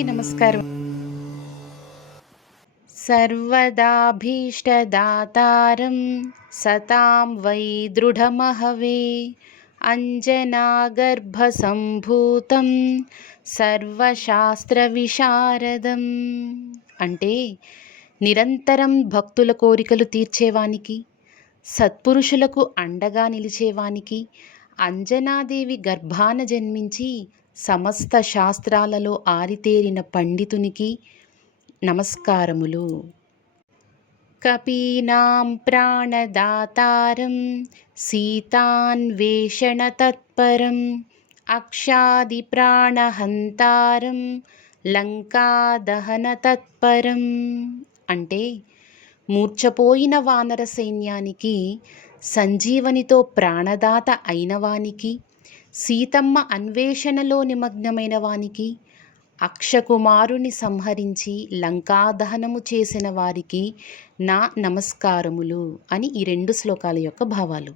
అందరికీ నమస్కారం. సర్వదాభీష్టదాతారం సతాం వై దృఢమహవే అంజనాగర్భసంభూతం సర్వశాస్త్ర విశారదం. అంటే నిరంతరం భక్తుల కోరికలు తీర్చేవానికి, సత్పురుషులకు అండగా నిలిచేవానికి, అంజనాదేవి గర్భాన జన్మించి సమస్త శాస్త్రాలలో ఆరితేరిన పండితునికి నమస్కారములు. కపీనాం ప్రాణదాతారం సీతాన్వేషణ తత్పరం అక్షాది ప్రాణహంతారం లంకాదహన తత్పరం. అంటే మూర్ఛపోయిన వానర సైన్యానికి సంజీవనితో ప్రాణదాత అయినవానికి, సీతమ్మ అన్వేషణలో నిమగ్నమైన వానికి, అక్షకుమారుని సంహరించి లంకాదహనము చేసిన వారికి నా నమస్కారములు అని ఈ 2 శ్లోకాల యొక్క భావాలు.